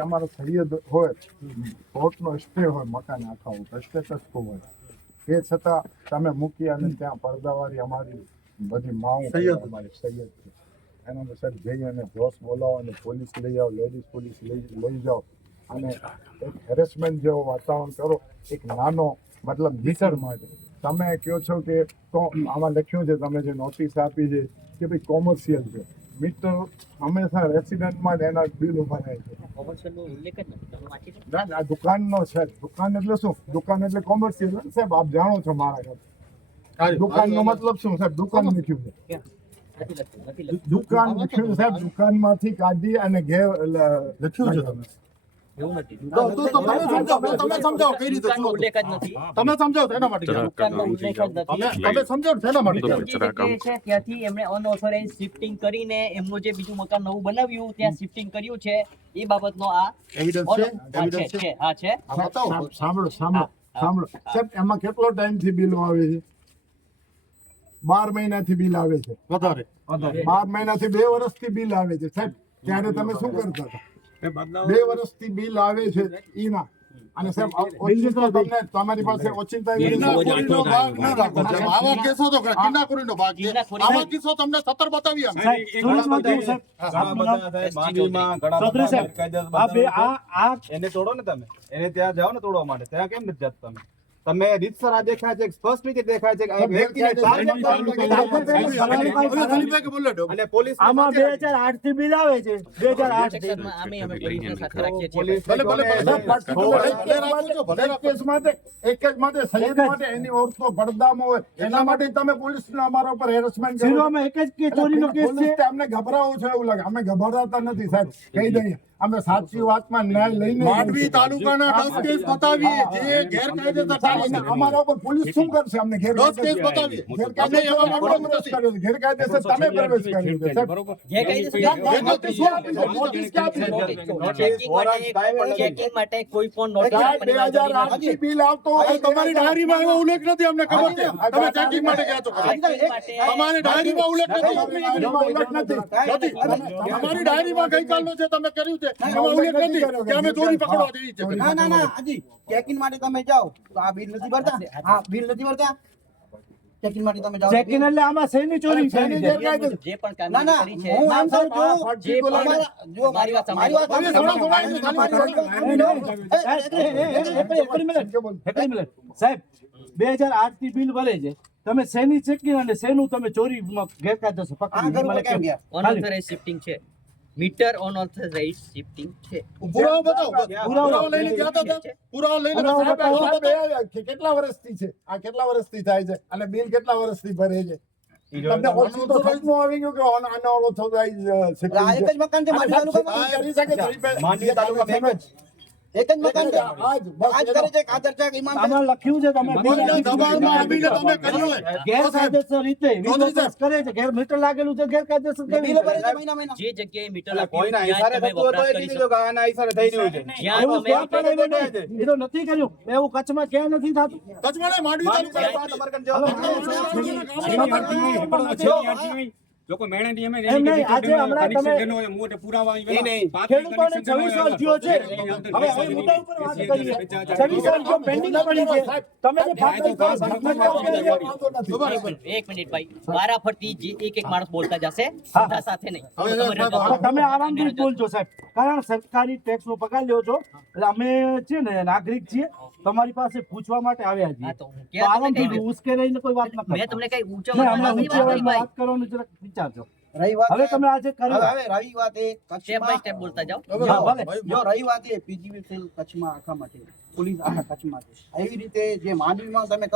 અમારો સૈયદ હોય, કોર્ટનો સ્ટે હોય, મકાન આખા સ્ટેટસ હોય, એ છતાં તમે મૂકી અને ત્યાં પડદાવાળી અમારી બધી માઓ અમારી સૈયદ છે, એના સર જઈ અને જોશ બોલાવો અને પોલીસ લઈ આવો, લેડીઝ પોલીસ લઈ જાઓ અને એક હેરેસમેન્ટ જેવો વાતાવરણ કરો. એક નાનો મતલબ મીટર માટે તમે કહો છો કે તો આમાં લખ્યું છે, તમે જે નોટિસ આપી છે કે ભાઈ કોમર્શિયલ છે, મીટર હંમેશા રેસિડેન્ટમાં જ એના બિલ ઉભરાય છે. ના આ દુકાનનો છે, દુકાન એટલે શું? દુકાન એટલે કોમર્શિયલ સાહેબ, આપ જાણો છો મારા ઘર દુકાનનો મતલબ શું સાહેબ? દુકાન લખ્યું છે, દુકાન લખ્યું સાહેબ, દુકાનમાંથી કાઢી અને ઘેર લખ્યું છે. ત્યાંથી એમણે અનઓથોરાઇઝ શિફ્ટિંગ કરીને એમનું જે બીજું મકાન નવું બનાવ્યું ત્યાં શિફ્ટિંગ કર્યું છે, એ બાબતનો આ એવિડન્સ છે. હા છે. સાંભળો સાહેબ, એમાં કેટલો ટાઈમથી બિલ આવે છે? 12 મહિનાથી બિલ આવે છે. વધારે 12 મહિનાથી 2 વર્ષથી બિલ આવે છે સાહેબ. ત્યારે તમે શું કરતા હતા? 2 વર્ષથી બિલ આવે છે ઈના. અને સાહેબ તમને તમારી પાસે ઓચિંતા કિન્નાખોરીનો ભાગ ન રાખો. આવા કેસો તો કિન્નાખોરીનો ભાગ છે. આવા કેસો તમને 17 બતાવી અમે. એને તોડો ને તમે, એને ત્યાં જાઓ ને તોડવા માટે, ત્યાં કેમ નથી જતા તમે? તમે રીતસર આ દેખાય છે, સ્પષ્ટ રીતે દેખાય છે કે આ વ્યક્તિને અને પોલીસ આમાં 2008 થી બિલ આવે છે. 2008 થી એક જ માટે સૈયદ માટે એની ઓળખો પડદામાં હોય, એના માટે તમે પોલીસના અમારા ઉપર હેરેસમેન્ટ કરો. એક જ કે ચોરીનો કેસ છે. અમને ગભરાવો છે એવું લાગે. અમે ગભરાતા નથી સાહેબ, કહી દઈએ અમે સાચી વાતમાં ન્યાય લઈને માંડવી તાલુકાના 10 કેસ બતાવીએ જે ગેરકાયદેસર અમારા ઉપર પોલીસ શું કરશે? અમને 10 કેસ બતાવીએ. ગેરકાયદેસર તમે પ્રવેશ કર્યો છે સાહેબ. ચેકિંગ માટે કોઈ પણ નોટિસ 2008 થી બિલ આવતો હોય, તમારી ડાયરીમાં એવો ઉલ્લેખ નથી, અમને ખબર છે. તમે ચેકિંગ માટે ગયા છો, તમારી ડાયરીમાં ઉલ્લેખ નથી. તમારી ડાયરીમાં ગઈકાલનો છે, તમે કર્યું છે, એમાં ઉલ્લેખ નથી કે અમે ચોરી પકડવા જઈએ છીએ. ના હાજી, ચેકિંગ માટે તમે જાઓ તો આ બિલ નથી ભરતા. હા, બિલ નથી ભરતા. ચેકિંગ માટે તમે જાઓ. ચેકિંગ એટલે આમાં શેની ચોરી છે? જે પણ કામગીરી કરી છે, હું આમ કહું છું, જે પણ જો મારી વાત સાંભળો. સાહેબ 2008 થી બિલ ભરે છે, તમે શેની ચેકિંગ અને શેનું તમે ચોરી ગેરકાયદેસર પકડી? અનઓથોરાઇઝ શિફ્ટિંગ છે, મીટર અનઓથોરાઇઝ શિફ્ટિંગ છે. પુરાવો બતાવો. પુરાવો લઈને ગયા હતા. પુરાવો લઈને કેટલા વર્ષથી છે આ? કેટલા વર્ષથી થાય છે અને બિલ કેટલા વર્ષથી ભરે છે? તમને ઓછું તો સમજમાં આવી ગયું કે અનઓથોરાઇઝ આ એક જ મકાન છે માંડવી તાલુકામાં. માંડવી તાલુકામાં એક જ મકાન છે. આજ કરે છે કાદર ચક ઇમામ. આમાં લખ્યું છે તમે દબાણમાં આવીને તમે કર્યું હોય. ગેરકાયદેસર રીતે વિશ્વાસ કરે છે, ગેર મીટર લાગેલું છે, ગેરકાયદેસર કેવી બિલ ભરે છે મહિના. જે જગ્યાએ મીટર કોઈના ઈશારે થતું હોય તો એ કીધું કે આના ઈશારે થઈ રહ્યું છે. એવું ક્યાં પણ એ તો નથી કર્યું. એવું કચ્છમાં ક્યાં નથી થતું. કચ્છમાં માંડવી તાલુકા લોકો મેણાની અમે એમ નહીં, આજે હમણાં તમે પુરાવા ખેડૂતોને 26 વર્ષ થયો છે. હવે મુદ્દા ઉપર વાત કરીએ. 26 વર્ષ જો પેન્ડિંગ પડી છે, તમે જે એક મિનિટ ભાઈ, વારાફરતી જે એક માણસ બોલતા જશે, બધા સાથે નહીં. તમે આરામથી બોલજો સાહેબ, કારણ સરકારી ટેક્સ નો પગાર લ્યો છો એટલે અમે છે ને નાગરિક છીએ, તમારી પાસે પૂછવા માટે આવ્યા છીએ. તો આરામથી ઉશ્કેરાઈને કોઈ વાત ન કરો. મેં તમને કઈ ઊંચા વાત કરવાનું જરાક વિચારજો. રહી વાત હવે તમે આજે કર્યું, હવે રહી વાત એ સ્ટેપ બાય સ્ટેપ બોલતા જાઓ. જો રહી વાત એ પીજીવી સેલ કચ્છમાં આખા માટે, પોલીસ આખા કચ્છમાં છે. એવી રીતે જે માંડવીમાં તમે